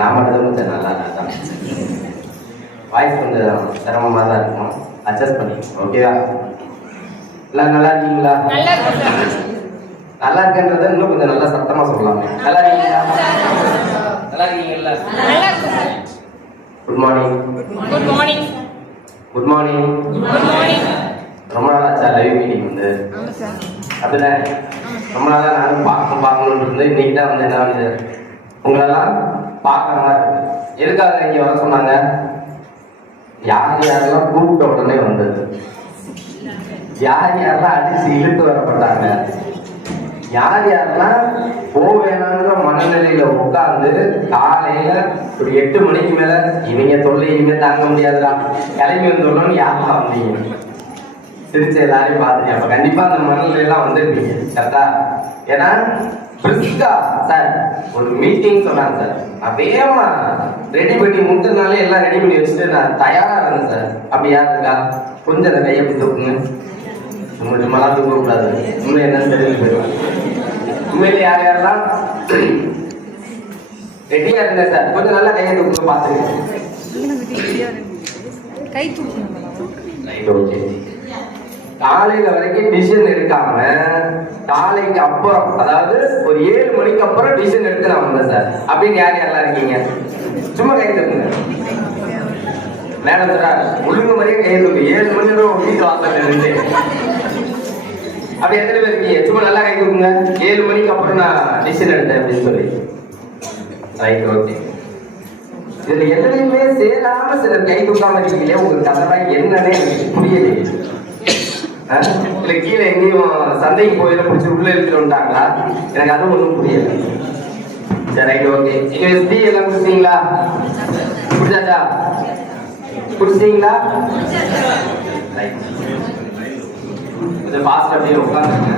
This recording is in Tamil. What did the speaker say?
நான் மட்டும் கொஞ்சம் நல்லா தான். வாய்ஸ் கொஞ்சம் சிரமமாக தான் இருக்கும், அட்ஜஸ்ட் பண்ணி. ஓகேவா? எல்லாம் நல்லா இருக்கீங்களா? நல்லா இருக்குன்றத இன்னும் கொஞ்சம் நல்லா சத்தமாக சொல்லலாம். நல்லா இருக்கீங்களா? நல்லா இருக்கீங்களா? Good morning. Good morning. Good morning. Good morning. ரொம்ப நாள் ஆச்சா லைவ் மீட்டிங் வந்து? அப்படிதான் ரொம்ப நாளாக நானும் பார்க்கணும்னு இருந்து இன்னைக்கு தான் வந்து என்ன வந்து உங்களெல்லாம் பார்க்குற மாதிரி இருக்கு. எதுக்காக இங்கே வர சொன்னாங்க? யார் யாரெல்லாம் கூப்பிட்ட உடனே வந்தது, யார் யாரெல்லாம் அடிச்சு இழுத்து வரப்பட்டாங்க, யார் யாரெல்லாம் போவேணுங்கிற மனநிலையில உட்கார்ந்து காலையில ஒரு 8 மணிக்கு மேல இவங்க தொல்லை இனிமே தாங்க முடியாதுடா கிளம்பி வந்துடணும்னு யாரெல்லாம் வந்தீங்க? சிரிச்சு எல்லாரையும் பார்த்துட்டேன். அப்ப கண்டிப்பா அந்த மனநிலையெல்லாம் வந்துருப்பீங்க. கரெக்டா? ஏன்னா பிரிஸ்கா சார் ஒரு மீட்டிங் சொன்னாங்க சார், நான் வேகமா ரெடி பண்ணி முந்தினாலே எல்லாம் ரெடி பண்ணி வச்சுட்டு நான் தயாரா இருந்தேன் சார். அப்படி யார் இருக்கா? கொஞ்சம் அந்த கையை அப்படி தூக்குங்க. சும்மாலாம் தூக்க கூடாது, உண்மை என்னன்னு தெரிஞ்சு போயிடுவாங்க. உண்மையில யார் யாரெல்லாம் ரெடியா இருந்தேன் சார், கொஞ்சம் நல்லா கையை தூக்க பார்த்துருக்கேன். காலையில வரைக்கும் டிசிஷன் எடுக்காம காலைக்கு அப்புறம், அதாவது ஒரு 7 மணிக்கு அப்புறம் டிசிஷன் எடுத்து நான் வந்தேன் சார் அப்படின்னு யார் யாரெல்லாம் இருக்கீங்க? சும்மா கை தூக்குங்க. மேடம் சார் ஒழுங்கு மாதிரியே கை தூக்கு. 7 மணி நேரம் வீட்டு வாசல் இருந்து அப்படி எத்தனை பேர் இருக்கீங்க? சும்மா நல்லா கை தூக்குங்க. 7 மணிக்கு அப்புறம் நான் டிசிஷன் எடுத்தேன் அப்படின்னு சொல்லி. Right, okay. இதுல எதுலையுமே சேராம சிலர் கை தூக்காம இருக்கீங்களே, உங்களுக்கு அதெல்லாம் என்னன்னே எனக்கு புரியல. இல்ல கீழே எங்கேயும் சந்தைக்கு போயிட பிடிச்சி உள்ள எடுத்துட்டாங்களா? எனக்கு அதுவும் ஒன்றும் புரியல. சரி, ரைட், ஓகே. நீங்க எஸ்பி எல்லாம் குடிச்சீங்களா? குடிச்சாச்சா? குடிச்சீங்களா? ரைட், கொஞ்சம் ஃபாஸ்ட் அப்படியே உட்காந்துருங்க.